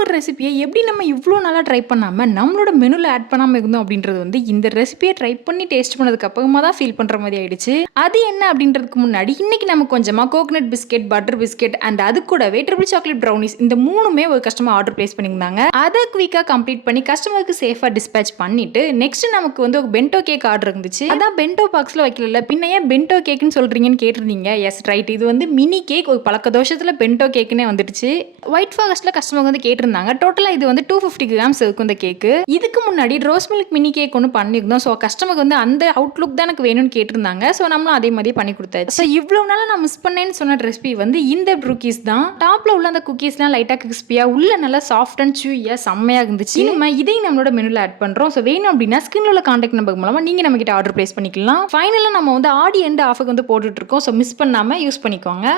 ஒரு ரெசிபியை எப்படி நம்ம இவ்வளோ நாளாக ட்ரை பண்ணாமல் நம்மளோட மெனுவில் ஆட் பண்ணாமல் இருந்தோம் அப்படின்றது வந்து இந்த ரெசிபியை ட்ரை பண்ணி டேஸ்ட் பண்ணதுக்கு அப்புறமா தான் ஃபீல் பண்ணுற மாதிரி ஆயிடுச்சு. அது என்ன அப்படின்றதுக்கு முன்னாடி இன்னைக்கு நம்ம கொஞ்சமாக coconut biscuit, butter biscuit and அது கூடவே ட்ரிபிள் சாக்லேட் ப்ரௌனிஸ் இந்த மூணுமே ஒரு கஸ்டமர் ஆர்டர் பிளேஸ் பண்ணியிருந்தாங்க. அதை குவிக்காக கம்ப்ளீட் பண்ணி கஸ்டமருக்கு சேஃபாக டிஸ்பேச் பண்ணிட்டு நெக்ஸ்ட் நமக்கு வந்து ஒரு பென்டோ கேக் ஆர்டர் இருந்துச்சு. அதான் பென்டோ பாக்ஸில் வைக்கல, பின்ன ஏன் பென்டோ கேக்குன்னு சொல்றீங்கன்னு கேட்டிருந்தீங்க. எஸ் ரைட், இது வந்து மினி கேக். ஒரு பழக்க தோஷத்தில் பென்டோ கேக்குன்னே வந்துடுச்சு. ஒயிட் ஃபாரஸ்ட்ல கஸ்டமர் வந்து கேட்டிருந்தாங்க. டோட்டலாக இது வந்து 250 கிராம்ஸ் இருக்கும் இந்த கேக்கு. இதுக்கு முன்னாடி ரோஸ் மில்க் மினி கேக் ஒன்று பண்ணியிருந்தோம். ஸோ கஸ்டமருக்கு வந்து அந்த அவுட்லுக் தான் எனக்கு வேணும்னு கேட்டிருந்தாங்க. ஸோ நம்மளும் அதே மாதிரியே பண்ணி கொடுத்தாச்சு. ஸோ இவ்வளோ நாளாக நான் மிஸ் பண்ணேன்னு சொன்ன ரெசிபி வந்து இந்த குக்கீஸ் தான். டாப்ல உள்ள அந்த குக்கீஸ்லாம் லைட்டாக கிறிஸ்பியா, உள்ள நல்லா சாஃப்ட் அண்ட் சூயா செம்மையாக இருந்துச்சு. நம்ம இதையும் நம்மளோட மெனுவில் ஆட் பண்ணுறோம். ஸோ வேணும் அப்படின்னா ஸ்கிரீன்ல உள்ள கான்டாக்ட் நம்பர் மூலமாக நீங்கள் நம்ம கிட்ட ஆர்டர் பிளேஸ் பண்ணிக்கலாம். ஃபைனலாக நம்ம வந்து ஆடி எண்ட் ஆஃபருக்கு வந்து போட்டுட்டு இருக்கோம். ஸோ மிஸ் பண்ணாமல் யூஸ் பண்ணிக்கோங்க.